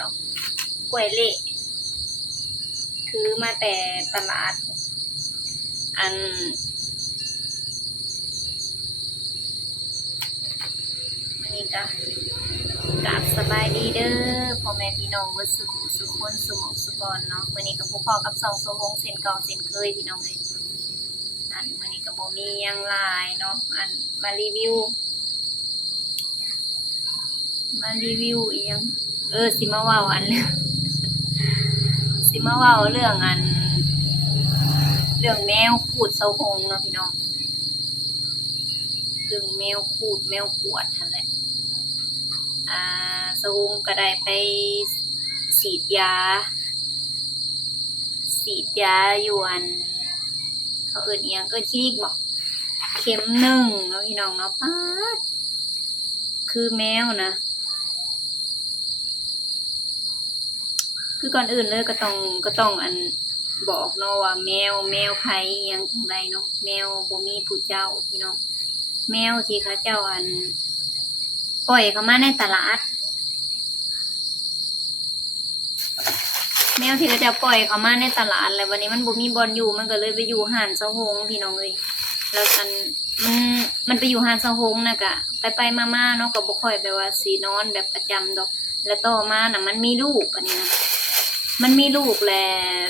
น้องกล้วยเละถือมาแต่ตลาดอันนี้ก็กราบสบายดีเด้อพ่อแม่พี่น้องเบิดสุขสุขคนสุขสุขอนเนาะมื้อนี้ก็พบพ่อกับสองโซฮงเส้นเก่าเส้นเคยพี่น้องเอ้ยมื้อนี้ก็บ่มีหยังหลายเนาะมารีวิวอีหยังสิมาเว้าสิมาเว้าเรื่องแมวขูดเซาหงเนาะพี่น้องเรื่องแมวขูดแมวปวดนั่นแหละเซาหงก็ได้ไปฉีดยาอยู่เขาเอิ้นอีหยังคลินิกบอกเข็ม1เนาะพี่น้องเนาะป๊าดคือแมวนะคือก่อนอื่นเลยก็ต้องบอกเนาะว่าแมวไผอิหยังจังไดเนาะแมวบ่มีผู้เจ้าพี่น้องแมวที่เขาเจ้าปล่อยเข้ามาในตลาดแมวที่เขาจะปล่อยเข้ามาในตลาดแล้ววันนี้มันบ่มีบอนอยู่มันก็เลยไปอยู่ห้านเซาหงพี่น้องเอ้ยแล้วมันไปอยู่ห้านเซาหงน่ะก็ไปมาๆเนาะก็บ่ค่อยแบบว่าสินอนแบบประจำดอกแล้วต่อมาน่ะมันมีลูกอันนี้นะมันมีลูกแล้ว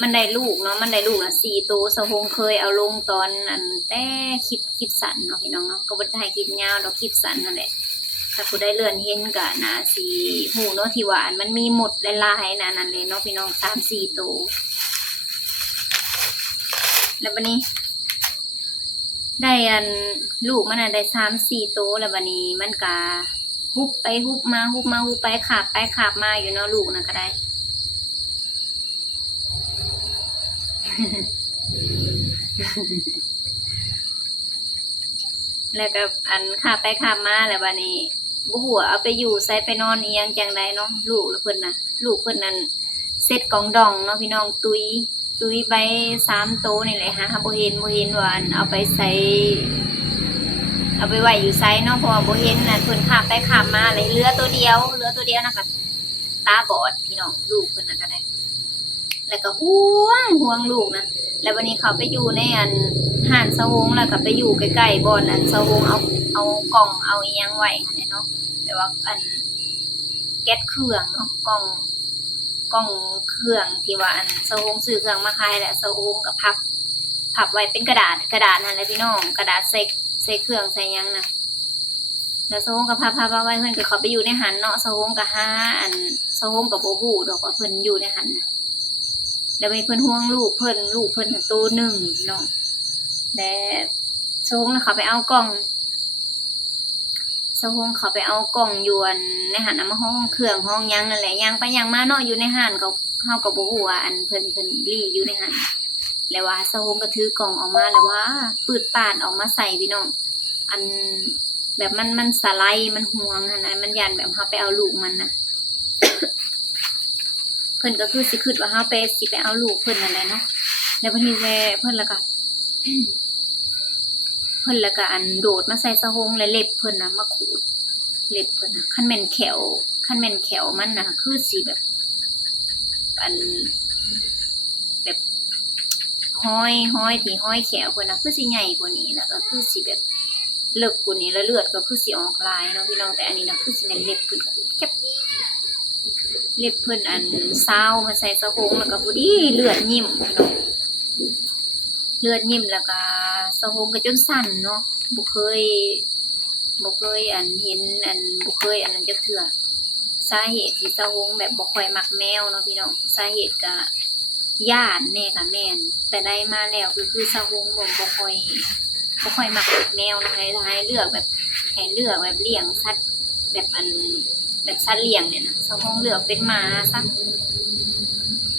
มันได้ลูกเนาะมันได้ลูกละ4ตัวเซาหงเคยเอาลงตอนแต่คลิปสั้นเนาะพี่น้องเนาะก็บ่ได้ให้คลิปยาวดอกคลิปสั้นนั่นแหละถ้าผู้ใดเลื่อนเห็นก็น่าสิฮู้เนาะที่ว่ามันมีหมดหลายๆนั่นเลยเนาะพี่น้อง 3-4 ตัวแล้วบัดนี้ได้ลูกมันน่ะได้ 3-4 ตัวแล้วบัดนี้มันก็ฮุบไปฮุบมาขาบไปขาบมาอยู่เนาะลูกน่ะก็ได้ แล้วก็ขาบไปขาบมาแล้วบัดนี้บ่ฮู้เอาไปอยู่ไสไปนอนอีหยังจังได๋เนาะลูกเพิ่นนั่นเสร็จกองดองเนาะพี่น้องตุยไป3โตวนี่แหละหาบ่เห็นว่าเอาไปใส่เอาไปไว้อยู่ไสเนาะเพราะว่าบ่เห็นน่ะเพิ่นขาบไปขาบมาเลยเหลือตัวเดียวนะก็ตาบอดพี่น้องลูกเพิ่นน่ะก็ได้แล้วก็ห่วงลูกนะแล้ววันนี้เขาไปอยู่ในห้านเซาหงแล้วก็ไปอยู่ใกล้ๆบ่อนเซาหงเอากล่องเอาอีหยังไว้หั่นเนาะแต่ว่าแก๊สเครื่องเนาะกล่องเครื่องที่ว่าเซาหงซื้อเครื่องมาขายแหละเซาหงก็พับไว้เป็นกระดาษนั่นแหละพี่น้องกระดาษใส่เครื่องใส่หยังน่ะแล้วเซาหงก็พับไว้เพิ่นก็เข้าไปอยู่ในหันเนาะเซาหงก็หาเซาหงก็บ่ฮู้ดอกว่าเพิ่นอยู่ในหันน่ะแล้วมีเพิ่นห่วงลูกเพิ่นตัวหนึ่งเนาะและเซาหงน่ะเขาไปเอากล่องเซาหงเขาไปเอากล่องอยู่ในหันน่ะมาห้องเครื่องห้องหยังนั่นแหละย่างไปย่างมาเนาะอยู่ในหันเฮาก็บ่ฮู้ว่าเพิ่นลี่อยู่ในหันแล้วว่าเซาหงก็ถือกล่องออกมาแล้วว่าปืดปาดออกมาใส่พี่น้องแบบมันสไลด์มันห่วงหั่นน่ะมันยันแบบเฮาไปเอาลูกมันน่ะ เพิ่นก็คือสิคิดว่าเฮาสิไปเอาลูกเพิ่นนั่นแหละเนาะแล้วบัดนี้เพิ่นแล้วก็โดดมาใส่เซาหงและเล็บเพิ่นน่ะมาขูดเล็บเพิ่นน่ะคันแม่นแขวมันน่ะคือสิแบบแบบห้อยที่ห้อยแขวเพิ่นน่ะคือสิใหญ่กว่านี้แล้วก็คือสิแบบเลิกกว่านี้แล้วเลือดก็คือสิออกหลายเนาะพี่น้องแต่อันนี้น่ะคือสิแม่นเล็บเพิ่นขูดแคบเล็บเพิ่นซาวมาใส่เซาหงแล้วก็พอดีเลือดยิ้มพี่น้องเลือดยิ้มแล้วก็เซาหงก็จนสั่นเนาะบ่เคยเห็นบ่เคยนั้นจักเทื่อสาเหตุที่เซาหงแบบบ่ค่อยมักแมวเนาะพี่น้องสาเหตุก็ย้านแน่ค่ะแม่นแต่ได้มาแล้วคือเซาหงบ่ค่อยมักแมวเนาะให้เลือกแบบเลี้ยงสัตว์แบบแบบสัตว์เลี้ยงเนี่ยนะเซาหงเลือกเป็นหมาซะ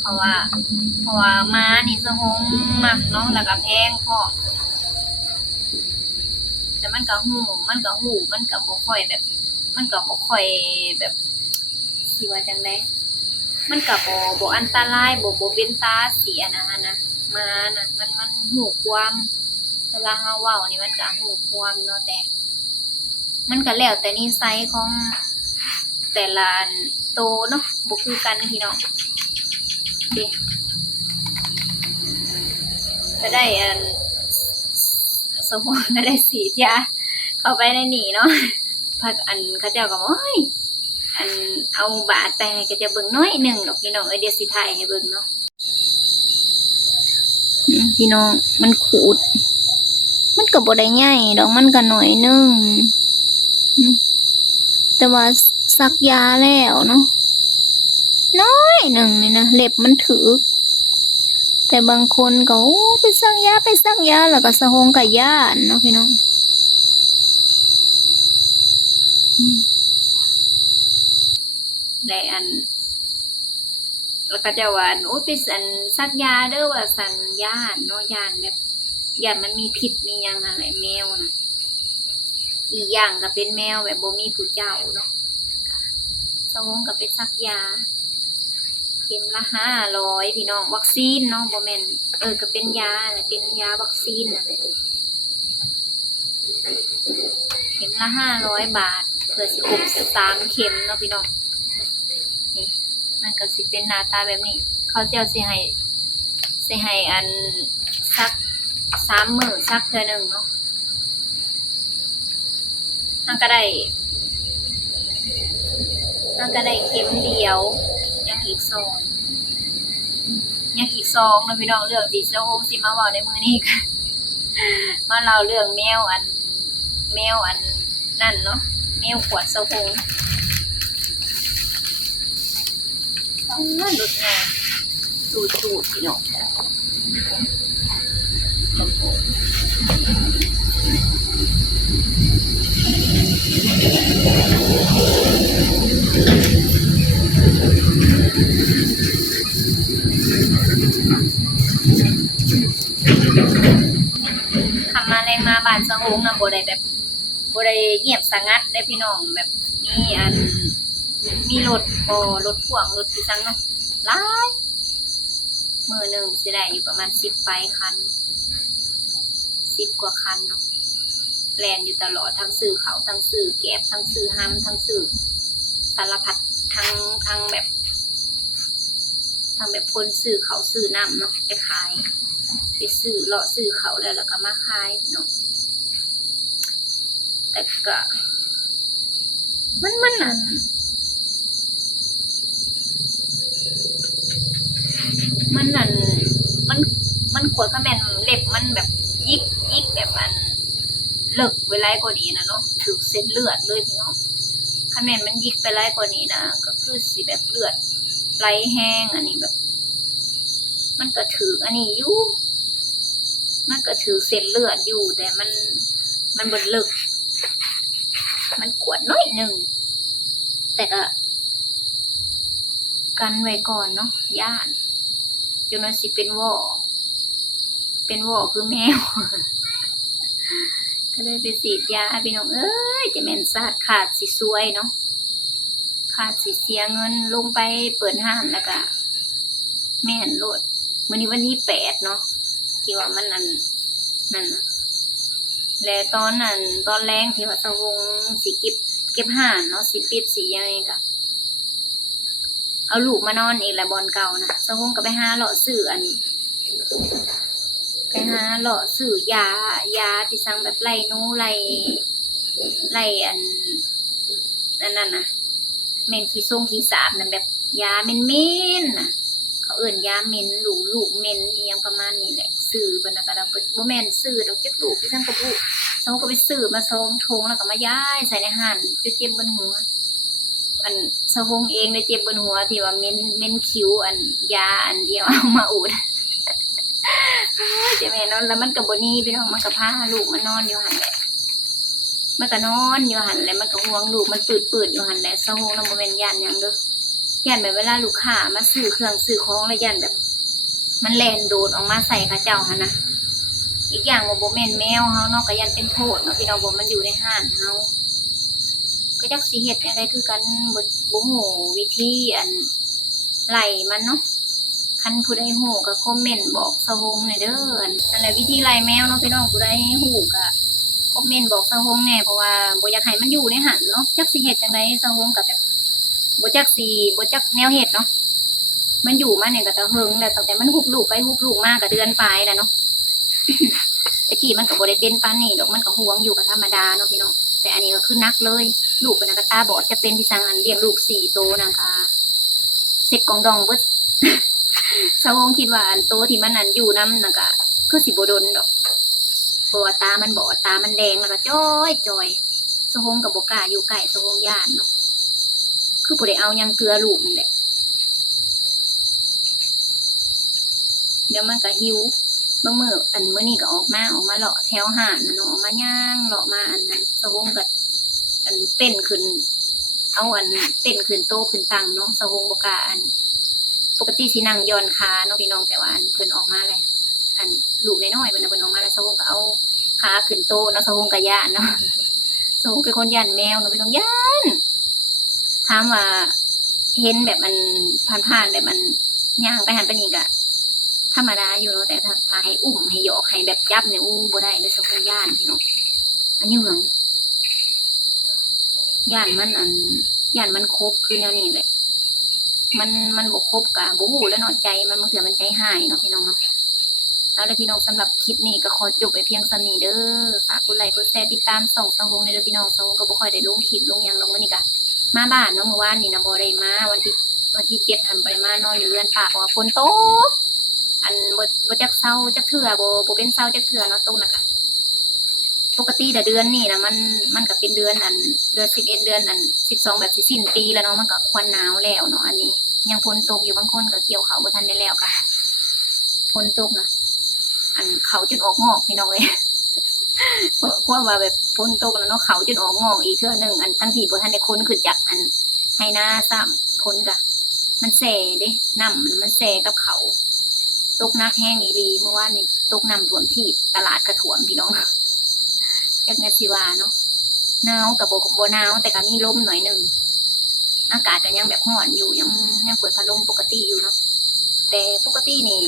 เพราะว่าหมานี่เซาหงมักเนาะแล้วก็แพงพอแต่มันก็ฮู้มันก็บ่ค่อยแบบสิว่าจังได๋มันก็บ่อันตรายบ่เป็นตาเสียนะหมาน่ะมันฮู้ความเวลาเฮาเว้านี่มันก็ฮู้ความเนาะแต่มันก็แล้วแต่นิสัยของ แต่ละโตเนาะบ่คือกันพี่น้องเด้ก็ได้สมมุติก็ได้สีดยาเข้าไปในนี่เนาะพักเขาเจ้าก็โอ้ยเอาบาดไปให้ก็จะเบิ่งน้อยหนึงดอกพี่น้องเดี๋ยวสิถ่ายให้เบิ่งเนาะพี่น้องมันขูดมันก็บ่ได้ใหญ่ดอกมันก็น้อยหนึงแต่ว่าซักยาแล้วเนาะน้อยหนึ่งนี่นะเล็บมันถึกแต่บางคนก็โอ้ไปซักยาแล้วก็สะหงกับย่านเนาะพี่น้องและแล้วก็จะว่าโอ้ไปซักยาเด้อว่าสันย่านเนาะย่านแบบย่านมันมีพิษมีหยังอะไรแมวนะอีกอย่างก็เป็นแมวแบบบ่มีผู้เจ้าเนาะสะหงก็ไปซักยาเข็มละ500พี่น้องวัคซีนเนาะบ่แม่นก็เป็นยาแหละเป็นยาวัคซีนนั่นแหละเข็มละ500 บาทเพื่อสิครบ3 เข็มเนาะพี่น้องนี่มันก็สิเป็นหน้าตาแบบนี้เขาเจ้าสิให้ซัก3 มื้อซักเทื่อนึงเนาะมันก็ได้เข็มเดียวยังอีก2เนาะพี่น้องเรื่องที่เจ้าโฮมสิมาเว้าในมื้อนี้ก็มาเล่าเรื่องแมวนั่นเนาะแมวขวดเจ้าโฮมรถแม่ตูดพี่น้องขับมาแรงมาบ้านสะโฮงนะบ่ได้แบบบ่ได้เงียบสงัดได้พี่น้องแบบมีรถพ่วงรถที่ซังเนาะหลายมื้อนึงสิได้อยู่ประมาณ10 คัน10 กว่าคันเนาะแล่นอยู่ตลอดทั้งซื้อเขาทั้งซื้อแก็บทั้งซื้อห้ำทั้งซื้อสารพัดทั้งแบบคนซื้อเขาซื้อน้ำเนาะไปขายไปซื้อเลาะซื้อเขาแล้วก็มาขายพี่น้องแต่ก็มันขวดขแม่นเล็บมันแบบยิกแบบเลิกไว้ไรกว่านี้นะเนาะถูกเส้นเลือดเลยพี่น้องขแม่นมันยิกไปไรกว่านี้นะก็คือสิแบบเลือดไหลแห้งอันนี้แบบมันก็ถืออันนี้อยู่มันก็ถือเส้นเลือดอยู่แต่มันบ่เลิกมันขวดน้อยหนึ่งแต่ก็กันไว้ก่อนเนาะย่านจนมันสิเป็นว่อคือแมว ก็เลยไปฉีดยาพี่น้องเอ้ยจะแม่นซาดขาดสิซวยเนาะขาดสิเสียเงินลงไปเปิดห้างแล้วก็แม่นโลดมื้อนี้วันที่8เนาะที่ว่ามันนั่นและตอนแรงที่ว่าสะวงสิเก็บห่านเนาะสิปิดสิยังไงก็เอาลูกมานอนอีกแล้วบอนเก่านะสะวงก็ไปหาเลาะซื้อยาที่สั่งแบบไล่หนูไล่นั่นน่ะเหม็นขี้ส่งขี้สาบนั่นแบบยาเหม็นน่ะเขาเอิ้นยาเหม็นลูกเหม็นอีหยังประมาณนี้แหละซื้อเพิ่นน่ะก็บ่แม่นซื้อดอกจักลูกที่สั่งกระปุกเขาก็ไปซื้อมา2 ถุงแล้วก็มาย้ายใส่ในห่านจนเจ็บบนหัวสะฮงเองได้เจ็บบนหัวที่ว่าเหม็นคิ้วยาเดียวเอามาอุดจะแม่นอนแล้วมันก็บ่หนีพี่น้องมันก็พาลูกมันนอนอยู่หั่นแหละมันก็นอนอยู่หั่นแหละมันก็ห่วงลูกมันปืดอยู่หั่นแหละสะฮงนำบ่แม่นย่านหยังเด้อย่านแบบเวลาลูกค้ามาซื้อเครื่องซื้อของแล้วย่านแบบมันแล่นโดดออกมาใส่เขาเจ้าหั่นนะอีกอย่างว่าบ่แม่นแมวเฮาเนาะก็ย่านเป็นโทษเนาะพี่น้องบ่มันอยู่ในห้านเฮาก็จักสิเฮ็ดจังได๋คือกันบ่ฮู้วิธีไล่มันเนาะคันผู้ใดฮู้ก็คอมเมนต์บอกสะฮงหน่อยเด้อนั่นแหละวิธีไล่แมวเนาะพี่น้องผู้ใดฮู้ก็คอมเมนต์บอกสะฮงแหน่เพราะว่าบ่อยากให้มันอยู่ในหันเนาะจักสิเฮ็ดจังได๋สะฮงก็แบบ บ่จักสีบ่จักแนวเฮ็ดเนาะมันอยู่มาเนี่ยก็ตะเฮิงแล้วตั้งแต่มันหุบลูกไปหุบลูกมาก็เดือนปลายแล้วเนาะ ตะกี้มันก็บ่ได้เป็นปานนี้ดอกมันก็ห่วงอยู่กับธรรมดาเนาะพี่น้องแต่อันนี้ก็คือนักเลยลูกเป็นก็ตาบอดจะเป็นที่สั่งอันเลี้ยงลูก4โตวนะคะเสร็จกองดองเบิด สาวงคิดว่าอันโตที่มันอันอยู่นำน่ะก็คือสิบ่ดนดอกเพราะว่าตามันบอดตามันแดงแล้วก็จ้อยจ้อยสาวงก็บ่กล้าอยู่ใกล้สาวงย่านเนาะคือบ่ได้เอาหยังเกลือลูกนี่แหละเดี๋ยวมันก็หิวบางมื้ออันมื้อนี้ก็ออกมาเลาะแถวห้านน่ะเนาะออกมาย่างเลาะมาอันนั้นสาวงก็อันเต้นขึ้นเอาอันเต้นขึ้นโตขึ้นตังเนาะสาวงบ่กล้าอันปกติสินั่งย้อนขาเนาะพี่น้องแต่ว่าอันเพิ่นออกมาแล้วอันลูกน้อยๆเพิ่นน่ะเพิ่นออกมาแล้วสาวงก็เอาขาขึ้นโตเนาะสาวงก็ย่านเนาะสาวงเป็นคนย่านแมวเนาะพี่น้องย่านถามว่าเห็นแบบมันผ่านๆแบบมันย่างไปหันไปนี่ก็ธรรมดาอยู่เนาะแต่ถ้าให้อุ้มให้หยอกให้แบบจับเนี่ยอู้บ่ได้เลยสาวงย่านพี่น้องอันนี้เหมือนย่านมันย่านมันครบคือแนวนี้แหละมันบ่ครบกะบ่ฮู้แล้วเนาะใจมันบางเทื่อมันใจหายเนาะพี่น้องเนาะเอาละพี่น้องสำหรับคลิปนี้ก็ขอจบไปเพียงส่ำนี้เด้อฝากกดไลค์กดแชร์ติดตามส่องสาวงในเด้อพี่น้องสาวงก็บ่ค่อยได้ลงคลิปลงหยังลงมื้อนี้ก็มาบ้านเนาะเมื่อวานนี่นะบ่ได้มาวันที่7หันบ่ได้มานอนอยู่เรือนป้าเพราะว่าฝนตกอันบ่จักเซาจักเทื่อบ่เป็นเซาจักเทื่อเนาะตกน่ะก็ปกติแต่เดือนนี้นะมันก็เป็นเดือนเดือน11เดือน12แบบสิสิ้นปีแล้วเนาะมันก็ควันหนาวแล้วเนาะอันนี้ยังฝนตกอยู่บางคนก็เกี่ยวข้าวบ่ทันได้แล้วค่ะฝนตกนะอันเขาจนออกงอกพี่น้องเอ้ย เพราะว่าแบบฝนตกแล้วเนาะเขาจนออกงอกอีกเทื่อนึงอันตั้งที่บ่ทันได้คนขึ้นจากอันให้หน้าซ้ำฝนก็มันแส่เด้น้ำมันแส่กับเขาตกหนักแห้งอีหลีเมื่อวานนี่ตกน้ำท่วมที่ตลาดกระถ่วมพี่น้อง จักแม่สิว่าเนาะหนาวกับบ่หนาวแต่ก็มีลมหน่อยนึงอากาศก็ยังแบบร้อนอยู่ยังเปิดพัดลมปกติอยู่เนาะแต่ปกตินี่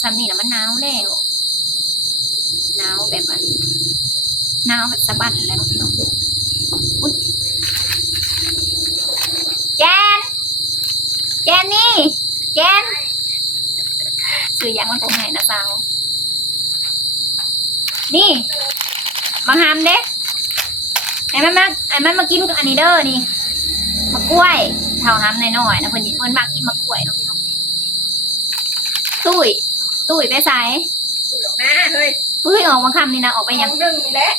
ซ้ำนี่น่ะมันหนาวแล้วหนาวแบบหนาวแบบสะบัดแล้วเนาะพี่น้องอุ๊ยแจนนี่แจนซื้อหยังมันคงให้นะสาวนี่มาหามเด้ไอ้มันมากินอันนี้เด้อนี่มะกล้วยเท่าหามน้อยๆนะเพิ่นมักกินมะกล้วยเนาะพี่น้องตุ้ยไปไส ออกหน้าเฮ้ย ตุ้ยออกมาคำนี่นะออกไปยัง หนึ่งนี่แหละ